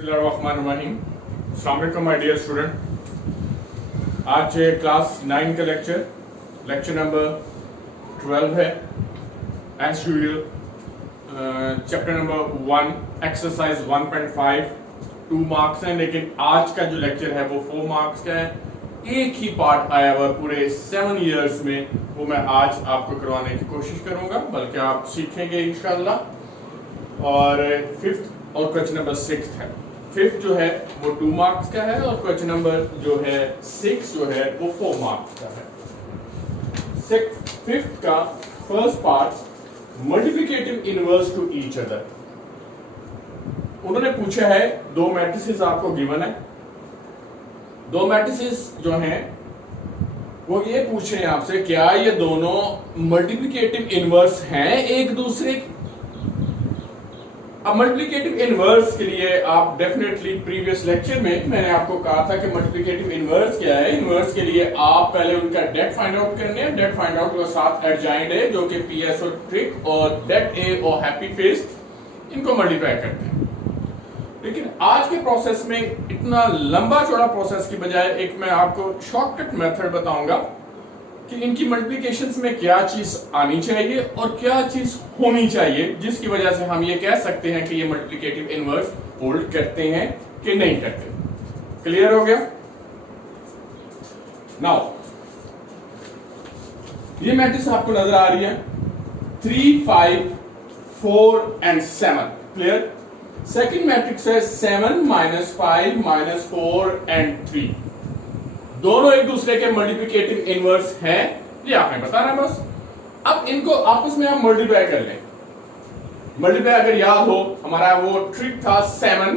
बिस्मिल्लाहिर्रहमानिर्रहीम। अस्सलाम वालेकुम माय डियर स्टूडेंट। आज क्लास 9 का लेक्चर नंबर 12 है। As usual chapter number 1 exercise 1.5 2 marks हैं, लेकिन आज का जो लेक्चर है वो 4 मार्क्स का है। एक ही पार्ट आया हुआ पूरे 7 इयर्स में, वो मैं आज आपको करवाने की कोशिश करूंगा, बल्कि आप सीखेंगे इंशाल्लाह। और 5th और क्वेश्चन नंबर 6 है। 5th जो है वो 2 मार्क्स का है और क्वेश्चन नंबर जो है 6 जो है वो 4 मार्क्स का है। 5th का first part multiplicative inverse to each other. उन्होंने पूछा है, दो मैट्रिसेस आपको गिवन है, दो मैट्रिसेस जो हैं वो ये पूछ रहे हैं आपसे, क्या ये दोनों मल्टीप्लिकेटिव इनवर्स हैं एक दूसरे के? अब मल्टीप्लिकेटिव इनवर्स के लिए आप डेफिनेटली प्रीवियस लेक्चर में मैंने आपको कहा था कि मल्टीप्लिकेटिव इनवर्स क्या है। इनवर्स के लिए आप पहले उनका डेट फाइंड आउट करने हैं, डेट फाइंड आउट के साथ एडजॉइंट है जो कि पीएस और ट्रिक और डेट ए और हैप्पी फेस, इनको मल्टीप्लाई करते हैं। लेकिन आज के प्रोसेस में इतना लंबा चौड़ा प्रोसेस की बजाय एक मैं आपको शॉर्टकट मेथड बताऊंगा कि इनकी मल्टीप्लिकेशंस में क्या चीज आनी चाहिए और क्या चीज होनी चाहिए, जिसकी वजह से हम ये कह सकते हैं कि ये मल्टीप्लिकेटिव इनवर्स होल्ड करते हैं कि नहीं करते। क्लियर हो गया? नाउ ये मैट्रिक्स आपको नजर आ रही है 3, 5, 4 एंड 7। क्लियर? सेकेंड मैट्रिक्स है 7 -5 -4 एंड 3। दोनों एक दूसरे के मल्टीप्लिकेटिव इनवर्स हैं, ये आपने बताना बस। अब इनको आपस में हम मल्टीप्लाई कर लें। मल्टीप्लाई अगर याद हो, हमारा वो ट्रिक था 7।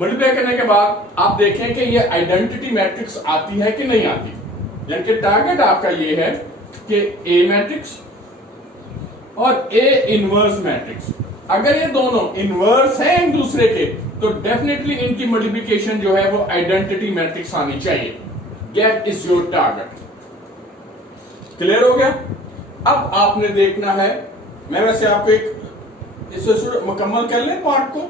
मल्टीप्लाई करने के बाद आप देखें कि ये आइडेंटिटी मैट्रिक्स आती है कि नहीं आती। यानी कि टारगेट आपका ये है कि ए मैट्रिक्स और ए इनवर्स मैट्रिक्स, अगर ये दोनों इनवर्स हैं एक दूसरे के, तो डेफिनेटली इनकी मल्टीप्लिकेशन जो है वो आइडेंटिटी मैट्रिक्स आनी चाहिए। Get is your target। Clear हो गया? अब आपने देखना है, मैं वैसे आपको एक इससे मुकम्मल कर लें पार्ट को,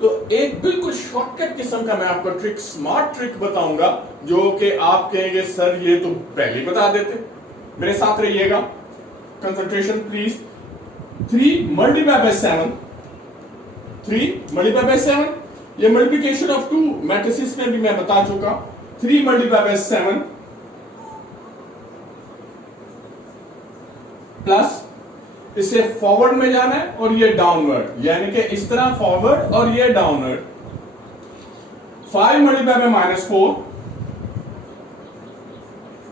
तो एक बिल्कुल शॉर्टकट किस्म का मैं आपको ट्रिक, स्मार्ट ट्रिक बताऊंगा, जो कि आप कहेंगे सर ये तो पहले बता देते। मेरे साथ रहिएगा, concentration please. 3 multiply by 7, 3 multiply by 7, ये मल्टीप्लिकेशन ऑफ 2 मैट्रिसेस में भी मैं बता चुका। 3 मल्टीप्लाई बाय 7 प्लस इसे फॉरवर्ड में जाना है और ये डाउनवर्ड, यानी कि इस तरह फॉरवर्ड और ये डाउनवर्ड। 5 मल्टीप्लाई बाय -4,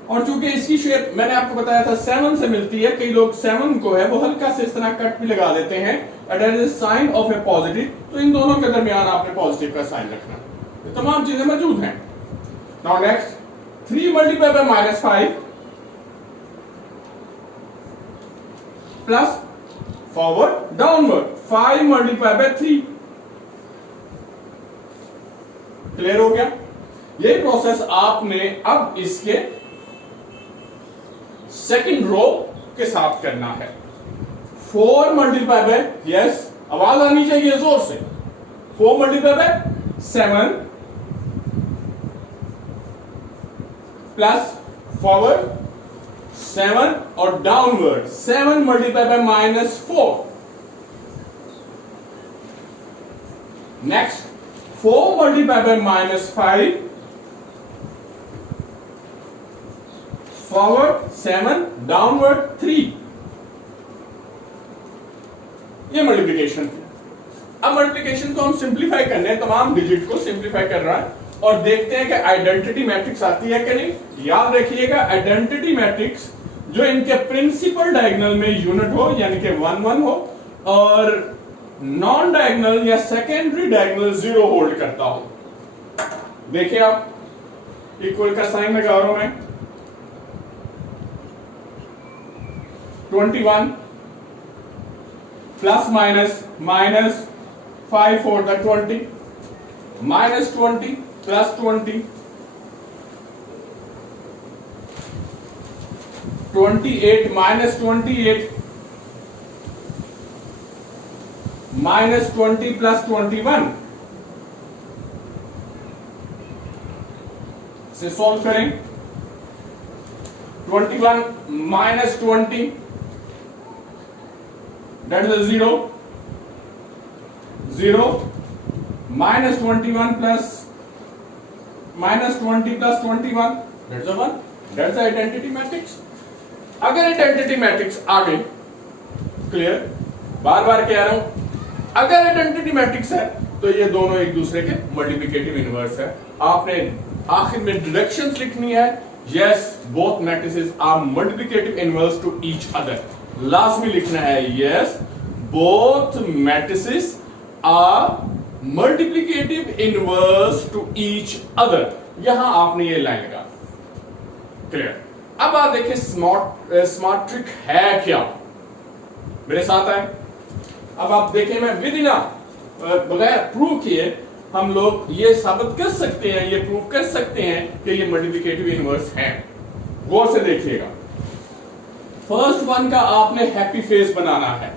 और चूंकि इसकी शेप मैंने आपको बताया था 7 से मिलती है, कई लोग 7 को है वो हल्का से इस तरह कट भी लगा देते हैं, at the sign of a positive, तो इन दोनों के दरमियान आपने पॉजिटिव का साइन रखना। ये तमाम चीजें मौजूद हैं। Now next 3 multiplied by -5 plus forward downward 5 multiplied by 3। Clear हो गया? ये प्रोसेस आपने अब इसके सेकंड रो के साथ करना है। 4 multiplied by, यस आवाज आनी चाहिए जोर से, 4 multiplied by 7 प्लस फॉरवर्ड 7 और downward 7 multiply by -4। Next 4 multiply bye -5 forward 7 downward 3। ये मल्टीप्लिकेशन। अब मल्टीप्लिकेशन को हम सिंप्लीफाई करने हैं, तमाम डिजिट को सिंप्लीफाई कर रहा है और देखते हैं कि आइडेंटिटी मैट्रिक्स आती है कि नहीं। याद रखिएगा, आइडेंटिटी मैट्रिक्स जो इनके प्रिंसिपल डायगोनल में यूनिट हो, यानी कि 1 1 हो, और नॉन डायगोनल या सेकेंडरी डायगोनल 0 होल्ड करता हो। देखिए आप, इक्वल का साइन लगा रहा हूं मैं। 21 plus minus -5 4 the 20 -20 plus 20 28 -28 -20 plus 21 से सॉल्व करें। 21 minus 20 that is 0, 0 minus 21 plus minus 20 plus 21 that's 1, that's the identity matrix. अगर आइडेंटिटी मैट्रिक्स आ गई, क्लियर, बार बार कह रहा हूं, अगर आइडेंटिटी मैट्रिक्स है तो ये दोनों एक दूसरे के मल्टीप्लिकेटिव इनवर्स है। आपने आखिर में डायरेक्शंस लिखनी है, yes both matrices are multiplicative inverse to each other. Last में लिखना है yes both matrices are multiplicative inverse to each other. यहां आपने ये लाइन लगा, क्लियर। अब आप देखिए स्मार्ट ट्रिक है क्या, मेरे साथ है। अब आप देखें, मैं विदिना बगैर प्रूव किए हम लोग ये साबित कर सकते हैं, ये प्रूव कर सकते हैं कि ये मल्टीप्लिकेटिव इनवर्स हैं। गौर से देखिएगा, फर्स्ट वन का आपने हैप्पी फेस बनाना है,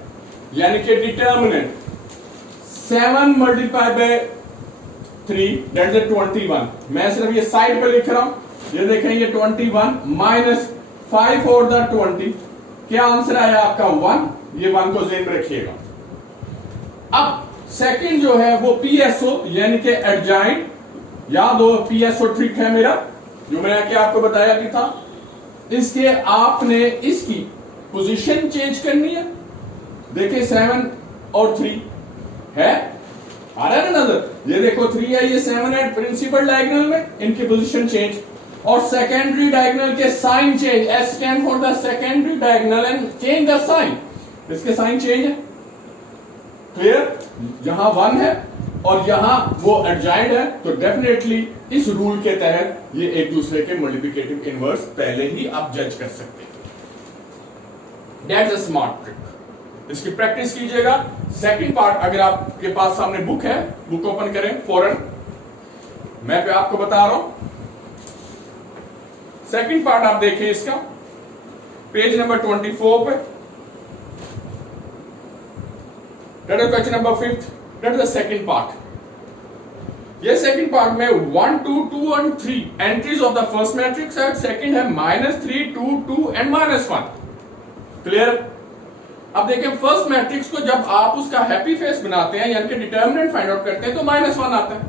यानी कि determinant 7 multiply by 3 that is 21। मैं सिर्फ ये साइड पे लिख रहा हूं, ये देखें ये 21 माइनस 5 और द 20, क्या आंसर आया आपका 1। ये 1 को जेन में रखिएगा। अब सेकंड जो है वो पीएसओ यानी कि एडजॉइंट, याद हो पीएसओ ट्रिक है मेरा जो मैंने आके आपको बताया भी था। इसके आपने इसकी पोजीशन चेंज करनी है। देखिए 7 और 3 है, आ रहा है ना नजर, ये देखो 3 है, ये 7 है। प्रिंसिपल डायगोनल में इनकी पोजीशन चेंज और सेकेंडरी डायगोनल के sign change. S stand for the secondary diagonal and change the sign. इसके साइन चेंज है, क्लियर। यहां 1 है और यहां वो एडजॉइंट है, तो डेफिनेटली इस रूल के तहत ये एक दूसरे के मल्टीप्लिकेटिव इनवर्स पहले ही आप जज कर सकते हैं। दैट्स अ स्मार्ट ट्रिक, इसकी प्रैक्टिस कीजिएगा। सेकंड पार्ट, अगर आपके पास सामने बुक है, बुक ओपन करें फौरन, मैं पे आपको बता रहा हूं। सेकंड पार्ट आप देखें इसका, पेज नंबर 24 पे, that is question number 5th, that is the second part। ये सेकंड पार्ट में 1 2 2 और 3 entries of the first matrix है, सेकंड है -3 2 2 एंड -1, क्लियर। अब देखें फर्स्ट मैट्रिक्स को जब आप उसका हैप्पी फेस बनाते हैं यानी कि डिटर्मिनेंट फाइंड आउट करते हैं तो -1 आता है।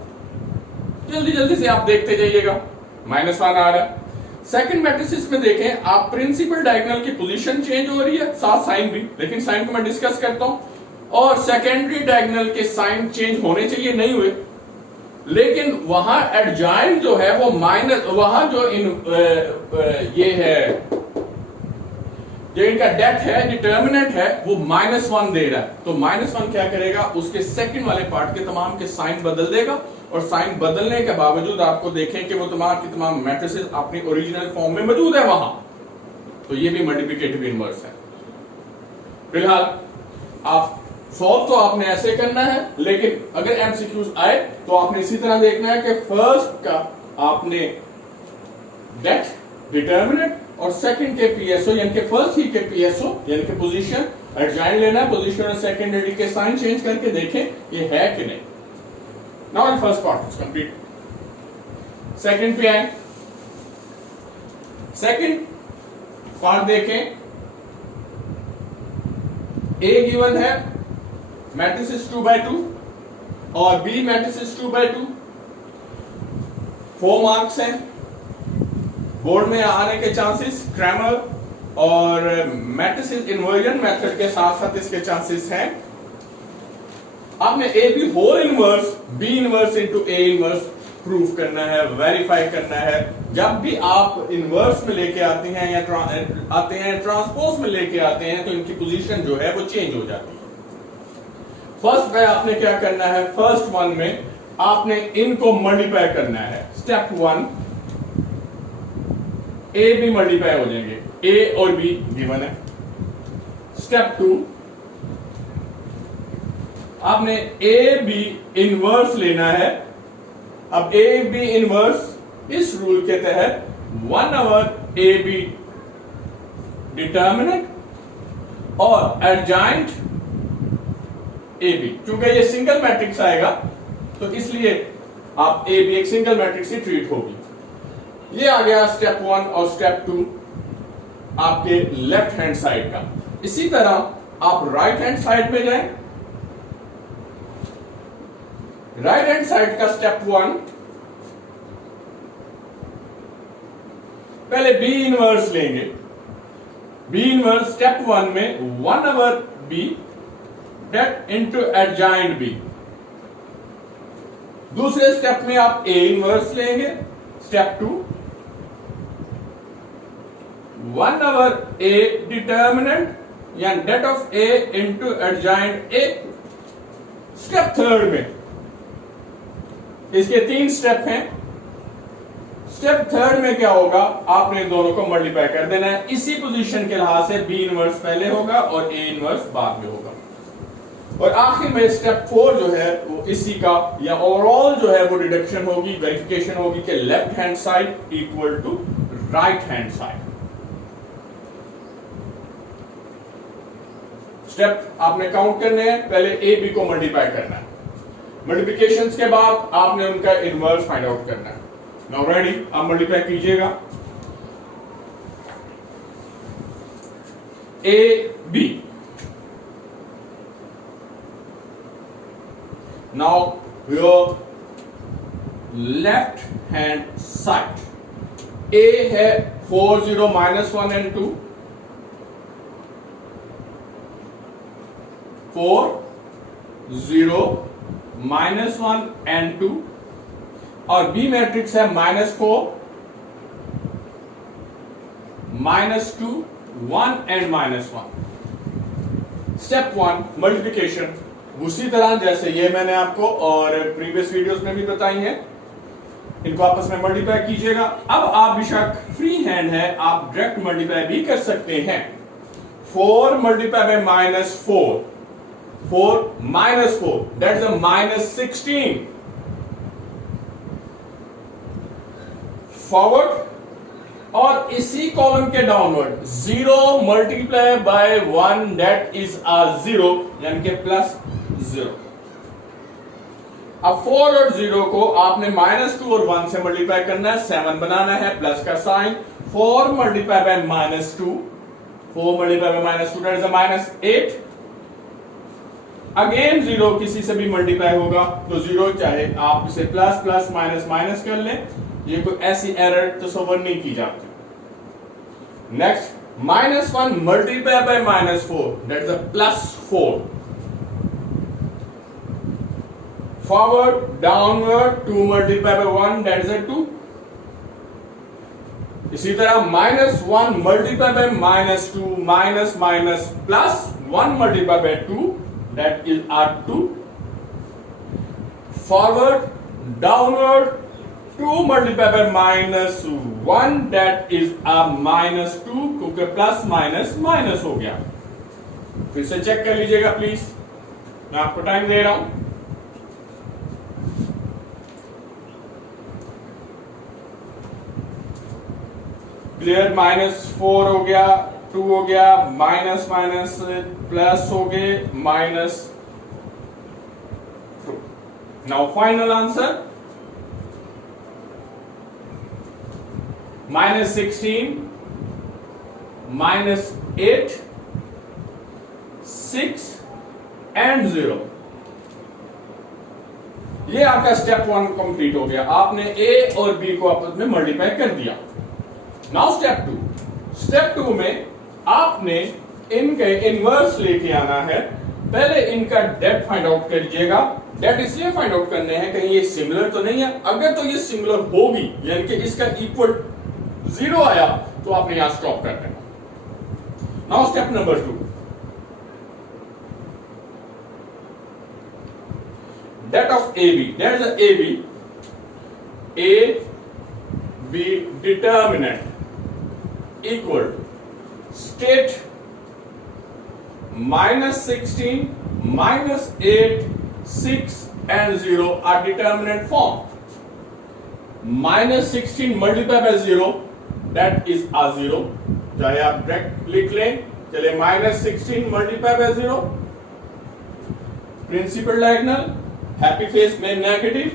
जल्दी जल्दी से आप देखते जाइएगा, -1 आ रहा है। सेकंड मैट्रिक्स में देखें आप, प्रिंसिपल डायगोनल की पोजीशन चेंज हो रही है, साथ साइन भी, लेकिन साइन को मैं डिस्कस करता हूं। और सेकेंडरी डायगोनल के साइन चेंज होने चाहिए, नहीं हुए, लेकिन वहां एडजॉइंट जो है वो माइनस, वहां जो ये है जो इनका डेट है, डिटर्मिनेंट है, वो -1 दे रहा है। तो -1 क्या करेगा, उसके सेकंड वाले पार्ट के तमाम के साइन बदल देगा, और साइन बदलने के बावजूद आपको देखें कि वो तमाम की तमाम मैट्रिसेस अपनी ओरिजिनल फॉर्म में मौजूद है वहां। तो ये भी मल्टीप्लिकेटिव इनवर्स है। फिलहाल आप सॉल्व तो आपने ऐसे करना है, लेकिन अगर एमसीक्यूज आए तो आपने इसी तरह देखना है कि फर्स्ट का आपने डेट, डिटर्मिनेंट और सेकंड के पीएसओ यानी कि फर्स्ट ही के पीएसओ यानी कि पोजीशन एडजॉइंट लेना है, पोजीशन और सेकेंडरी के साइन चेंज करके देखें ये है कि नहीं। Now the first part is complete. Second पे आए, सेकंड पार्ट देखें, ए गिवन है मैट्रिसेस 2/2 और बी मैट्रिसेस 2/2, 4 मार्क्स हैं। बोर्ड में आने के चांसेस क्रैमर और मैट्रिसेस इन्वर्जन मेथड के साथ साथ इसके चांसेस हैं। आपने A B whole inverse B inverse into A inverse proof करना है, वेरीफाई करना है। जब भी आप इनवर्स में लेके आते हैं या ट्रांसपोज में लेके आते हैं तो इनकी पोजीशन जो है वो चेंज हो जाती है। फर्स्ट में आपने क्या करना है, फर्स्ट वन में आपने इनको मल्टीप्लाई करना है। स्टेप 1 ए बी मल्टीप्लाई हो जाएंगे, ए और बी गिवन है। स्टेप 2 आपने ए बी इनवर्स लेना है। अब ए बी इनवर्स इस रूल के तहत 1/a बी डिटर्मिनेंट और एडजॉइंट ए बी, क्योंकि ये सिंगल मैट्रिक्स आएगा तो इसलिए आप ए बी एक सिंगल मैट्रिक्स ही ट्रीट होगी। ये आ गया स्टेप 1 और स्टेप 2 आपके लेफ्ट हैंड साइड का। इसी तरह आप राइट हैंड साइड में जाएं। राइट हैंड साइड का स्टेप 1, पहले बी इनवर्स लेंगे। बी इनवर्स स्टेप 1 में 1 over B det into adjoint B. दूसरे स्टेप में आप ए इनवर्स लेंगे। स्टेप 2 1 ओवर ए डिटर्मिनेंट या det of A into adjoint A. Step 3 में इसके 3 स्टेप हैं। स्टेप 3 में क्या होगा, आपने दोनों को मल्टीप्लाई कर देना है। इसी पोजीशन के लिहाज से बी इनवर्स पहले होगा और ए इनवर्स बाद में होगा। और आखिर में स्टेप 4 जो है वो इसी का या ओवरऑल जो है वो डिडक्शन होगी, वेरिफिकेशन होगी कि left hand side equal to right hand side. Step आपने काउंट करने हैं। पहले ए बी को मल्टीप्लाई करना है। मल्टीप्लिकेशन के बाद आपने उनका इनवर्स फाइंड आउट करना है। नाउ रेडी, आप मल्टीप्लाई कीजिएगा। A B, now your left hand side. A है 4 0 -1 and 2, 4 0 -1 and 2, और बी मैट्रिक्स है -4 -2 1 and -1। स्टेप 1 मल्टीप्लिकेशन उसी तरह जैसे ये मैंने आपको और प्रीवियस वीडियोस में भी बताई है। इनको आपस में मल्टीप्लाई कीजिएगा। अब आप बेशक फ्री हैंड है, आप डायरेक्ट मल्टीप्लाई भी कर सकते हैं। 4 multiply bye -4, 4 -4, that is a -16। Forward और इसी कॉलम के downward 0 multiply by 1 that is अ 0, यानी कि +0। अब 4 और 0 को आपने -2 और 1 से मल्टीप्लाई करना है, 7 बनाना है, प्लस का sign. 4 multiply by -2, 4 multiply by -2 that is a -8। Again 0 किसी से भी मल्टीप्लाई होगा तो 0, चाहे आप इसे प्लस प्लस माइनस माइनस कर लें, ये कोई ऐसी एरर तस्वर नहीं की जाती। Next -1 multiply by -4 that is a +4। Forward downward 2 multiply by 1 that is अ 2। इसी तरह -1 multiply by -2 minus minus plus 1 multiply by 2 that is R2। Forward, downward, 2 multiplied by -1 that is a -2, क्योंकि प्लस माइनस माइनस हो गया। फिर से check कर लीजिएगा please, मैं आपको टाइम दे रहा हूं। क्लियर, -4 हो गया, 2 हो गया, माइनस माइनस प्लस हो गए, -2। Now final answer -16 -8 6 and 0। ये आपका स्टेप 1 कंप्लीट हो गया। आपने ए और बी को आपस में मल्टीप्लाई कर दिया। Now step 2। स्टेप 2 में आपने इनके इनवर्स लेके आना है। पहले इनका डेट फाइंड आउट करिएगा। डेट इसलिए फाइंड आउट करने हैं कहीं ये सिमिलर तो नहीं है। अगर तो ये सिमिलर होगी, यानी कि इसका इक्वल 0 आया, तो आपने यहां स्टॉप कर देना। Now step number 2। Det of A B, that is A B. A B determinant equal state -16 -8 6 and 0 are determinant form। -16 multiplied by 0 that is a 0, चाहे आप डायरेक्ट लिख लें। चलिए -16 multiplied by 0, principal diagonal, happy face में negative,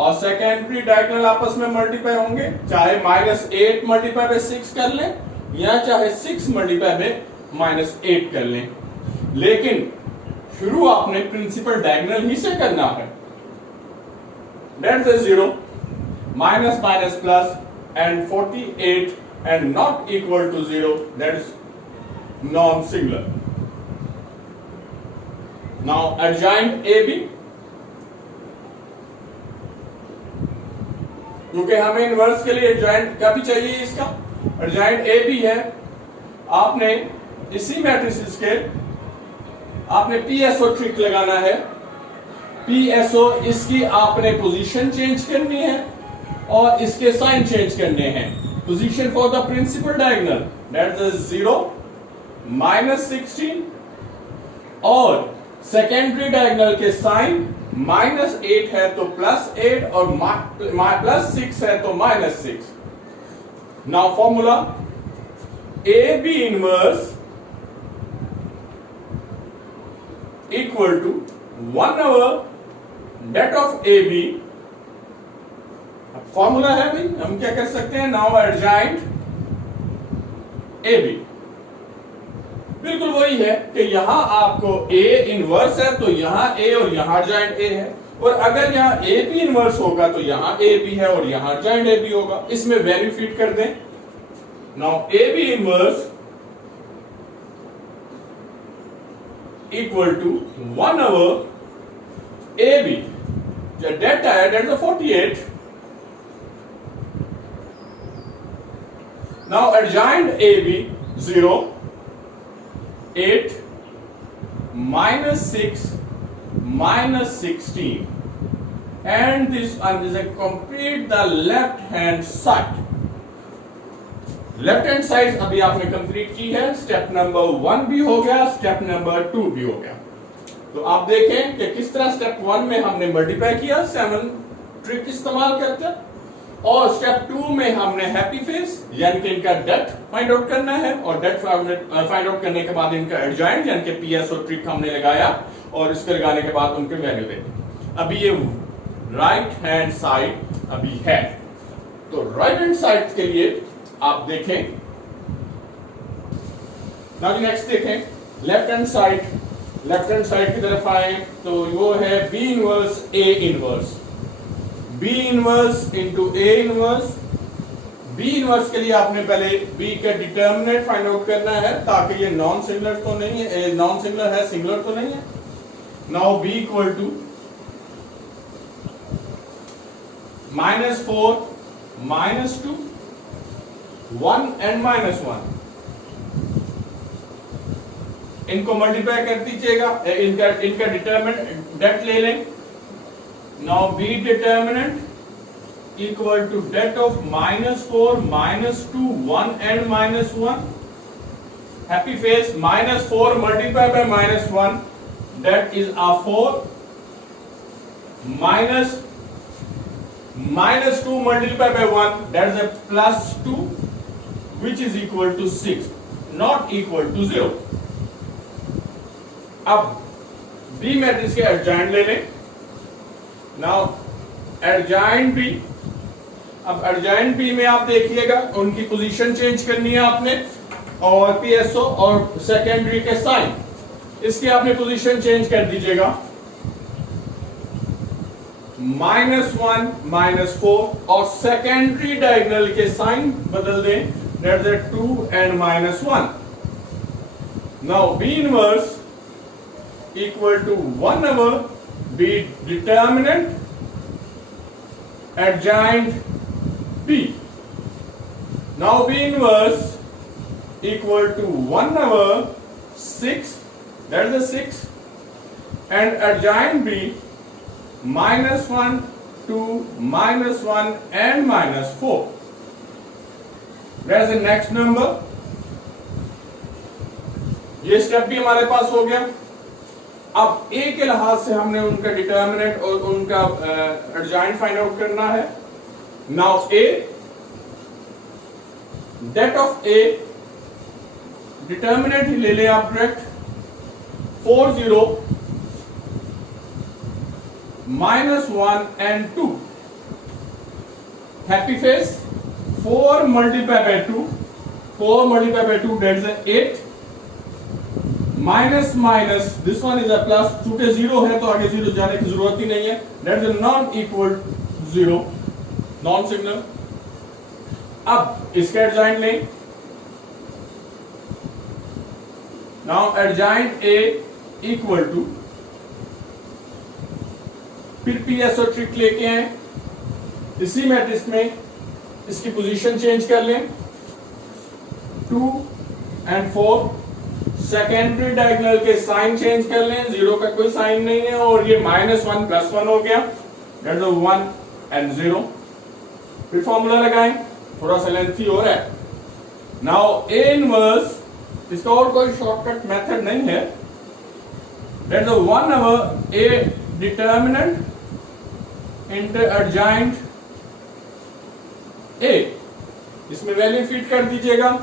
और secondary diagonal आपस में multiply होंगे, चाहे -8 मल्टीप्लाई बाय 6 कर लें या चाहे 6 मल्टीप्लाई में -8 कर लें, लेकिन शुरू आपने प्रिंसिपल डायगोनल ही से करना है। That's a 0, minus minus plus and 48 and not equal to 0, that is non-singular. Now adjoint AB, क्योंकि हमें इनवर्स के लिए adjoint का भी चाहिए, इसका adjoint AB है, आपने इसी मैट्रिसेस के आपने PSO ट्रिक लगाना है। PSO इसकी आपने पोजीशन चेंज करनी है और इसके साइन चेंज करने हैं। Position for the principal diagonal that is 0, -16 और सेकेंडरी डायगोनल के साइन -8 है तो +8 और +6 है तो -6। Now formula AB inverse equal to 1/, that of AB, formula है भाई, हम क्या कर सकते हैं, नाउ एडजॉइंट AB बिल्कुल वही है कि यहां आपको A इनवर्स है तो यहां A और यहां एडजॉइंट A है, और अगर यहां AB इनवर्स होगा तो यहां AB है और यहां एडजॉइंट AB होगा। इसमें वैल्यू फीड कर दें। Now AB inverse equal to 1/, AB जो डेटा है that is 48। Now adjoint AB 0, 8, -6, -16 and this is a complete the left hand side। Left hand side अभी आपने कंप्लीट की है, स्टेप नंबर 1 भी हो गया, स्टेप नंबर 2 भी हो गया। तो आप देखें कि किस तरह स्टेप 1 में हमने मल्टीप्लाई किया 7 ट्रिक इस्तेमाल करके, और स्टेप 2 में हमने हैप्पी फेस यानी कि इनका डेट फाइंड आउट करना है, और डेट फाइंड आउट करने के बाद इनका एडजॉइंट यानी कि PSO ट्रिक हमने लगाया, और इसके लगाने के बाद उनके वैल्यू देते। अभी ये राइट हैंड साइड अभी है, तो राइट हैंड साइड के लिए आप देखें। नाउ नेक्स्ट देखें left hand side, left hand side की तरफ आए तो वो है B inverse A inverse, B inverse into A inverse. B inverse के लिए आपने पहले B का डिटर्मिनेंट फाइंड आउट करना है ताकि ये नॉन सिंगुलर तो नहीं है, नॉन सिंगुलर है, सिंगुलर तो नहीं है। Now B equal to -4, -2, 1 and -1, इनको मल्टीप्लाई कर दीजिएगा, इनका डिटर्मिनेंट डेट ले लें। Now B determinant equal to det of -4, -2, 1 and -1। Happy face -4 multiply by -1 that is a 4, -2 multiplied by 1 that is a +2 which is equal to 6, not equal to 0। अब B matrix के adjoint ले लें। Now adjoint B, अब adjoint B में आप देखिएगा उनकी position change करनी है आपने, और PSO और सेकेंडरी के साइन इसकी आपने पोजीशन चेंज कर दीजिएगा। -1, -4 और सेकेंडरी डायगोनल के साइन बदल दें, that's a 2 and -1। Now B inverse equal to 1/, B determinant adjoint B। Now B inverse equal to 1/, 6, that is a 6 and adjoint B -1, 2, -1 and -4, that is the next number। ये step भी हमारे पास हो गया। अब A के लिहाज से हमने उनका डिटर्मिनेंट और उनका एडजॉइंट फाइंड आउट करना है। Now A, det of A determinant ही ले लें आप direct, 4, 0, -1 and 2 happy face. 4 multiplied by 2. 4 multiplied by 2, that is 8. Minus minus, this one is a plus. चूंकि 0 है तो आगे 0 जाने की जरूरत ही नहीं है. That is non equal 0. Non signal. अब इसका adjoint लें. Now adjoint A equal to, फिर PSO ट्रिक लेके आए. इसी मैट्रिक्स में इसकी पोजीशन चेंज कर लें. 2 and 4. सेकेंडरी डायगोनल के साइन चेंज कर लें. 0 का कोई साइन नहीं है और ये -1 +1 हो गया. That is 1 and 0. फिर फॉर्मूला लगाएं. थोड़ा सा लेंथी हो रहा है. नाउ A इनवर्स, इसका और कोई शॉर्टकट मेथड नहीं है. That is 1/a determinant into adjoint A. इसमें वैल्यू फिट कर दीजिएगा.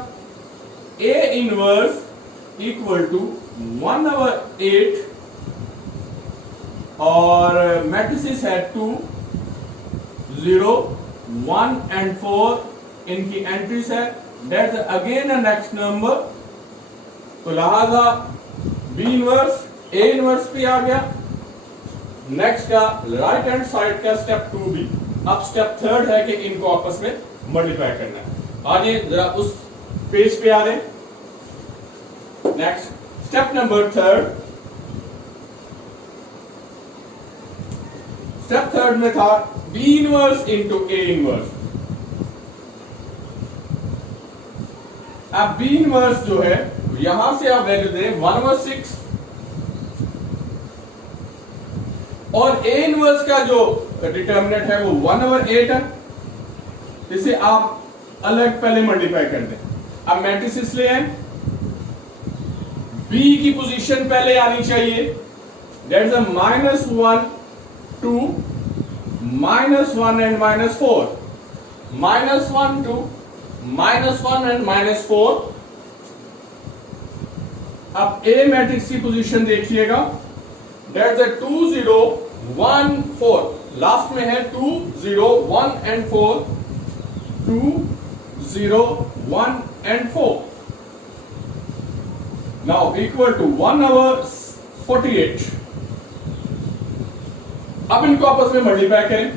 A इनवर्स इक्वल टू 1/8 और मैट्रिसेस है 2, 0, 1 and 4 इनकी एंट्रीज है. That's again a next number. तो लिहाजा B इनवर्स A इनवर्स भी आ गया. नेक्स्ट का राइट हैंड साइड का स्टेप 2 भी. अब स्टेप 3 है कि इनको आपस में मल्टीप्लाई करना है. आगे जरा उस पेज पे आ रहे. Next step number 3. स्टेप 3 में था B inverse into A inverse. अब B इनवर्स जो है यहां से आप वैल्यू दें 1/6 और A इनवर्स का जो डिटर्मिनेंट है वो 1/8 है. इसे आप अलग पहले मल्टीप्लाई कर दें. अब मैट्रिसेस ले आए. B की पोजीशन पहले आनी चाहिए. That is -1, 2, -1 and -4. -1, 2, -1 and -4. अब A मैट्रिक्स की पोजीशन देखिएगा. That is 2, 0, 1, 4. लास्ट में है 2, 0, 1 and 4. 2, 0, 1 and 4. Now equal to 1/48. अब इनको आपस में मल्टीप्लाई करें.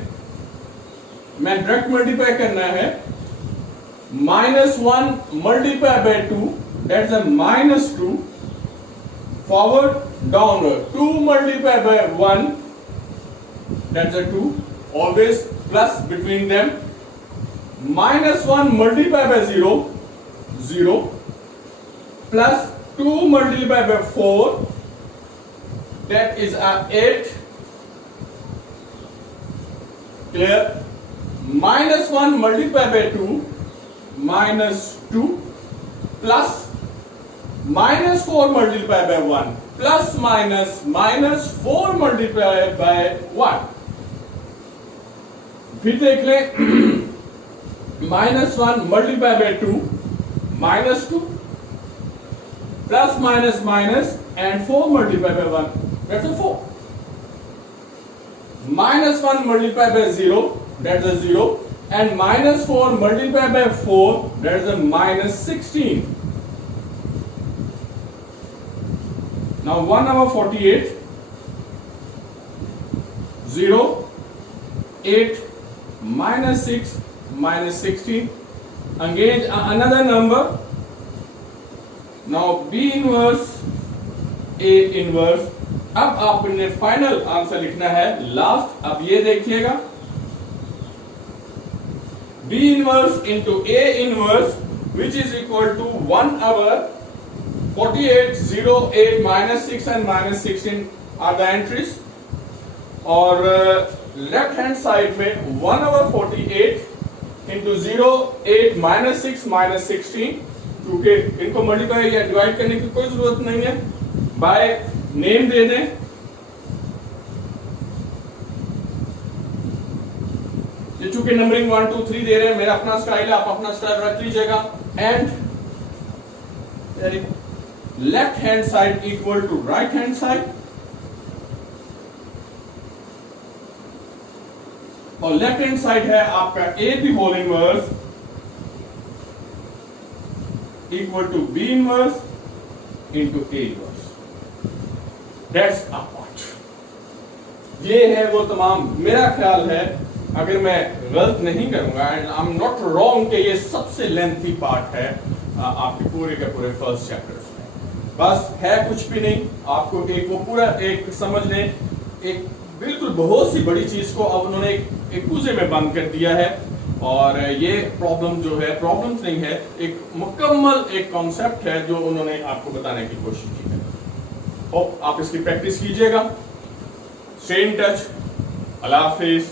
मैं डायरेक्ट मल्टीप्लाई करना है. -1 multiplied by 2, that's a -2. Forward, downward. 2 multiplied by 1, that's a 2. Always plus between them. -1 multiplied by 0, 0. Plus 2 multiplied by 4, that is a 8. Clear? -1 multiplied by 2, -2. Plus -4 multiplied by 1, plus -4 multiplied by 1. फिर देख लें. -1 multiplied by 2, -2. Plus minus and 4 multiplied by 1, that's a 4. -1 multiplied by 0, that's a 0. And -4 multiplied by 4, that's a -16. Now 1/48, 0, 8, -6, -16. Again another number. Now B inverse A inverse. अब आपने final answer लिखना है last. अब ये देखिएगा. B inverse into A inverse which is equal to 1/48, 0, 8, -6 and -16 are the entries. और left hand side में 1/48 into 0, 8, -6, -16. क्योंकि इनको मल्टीप्लाई या डिवाइड करने की कोई जरूरत नहीं है. बाय नेम दे दें. ये चूंकि नंबरिंग 1, 2, 3 दे रहे हैं. मेरा अपना स्टाइल है, आप अपना स्टाइल रख लीजिएगा. And left hand side equal to right hand side. और लेफ्ट हैंड साइड है आपका A B whole inverse equal to B inverse into A inverse. That's a part. ये है वो तमाम, मेरा ख्याल है अगर मैं गलत नहीं करूंगा and I am not wrong कि ये सबसे लेंथी पार्ट है आपके पूरे के पूरे फर्स्ट चैप्टर्स में। बस है कुछ भी नहीं, आपको एक वो पूरा एक समझ लें, एक बिल्कुल बहुत सी बड़ी चीज को अब उन्होंने एक कूजे में बंद कर दिया है। और ये प्रॉब्लम जो है, प्रॉब्लम्स नहीं है, एक मुकम्मल एक कॉन्सेप्ट है जो उन्होंने आपको बताने की कोशिश की है। होप आप इसकी प्रैक्टिस कीजिएगा। Stay in touch. Allah Hafiz.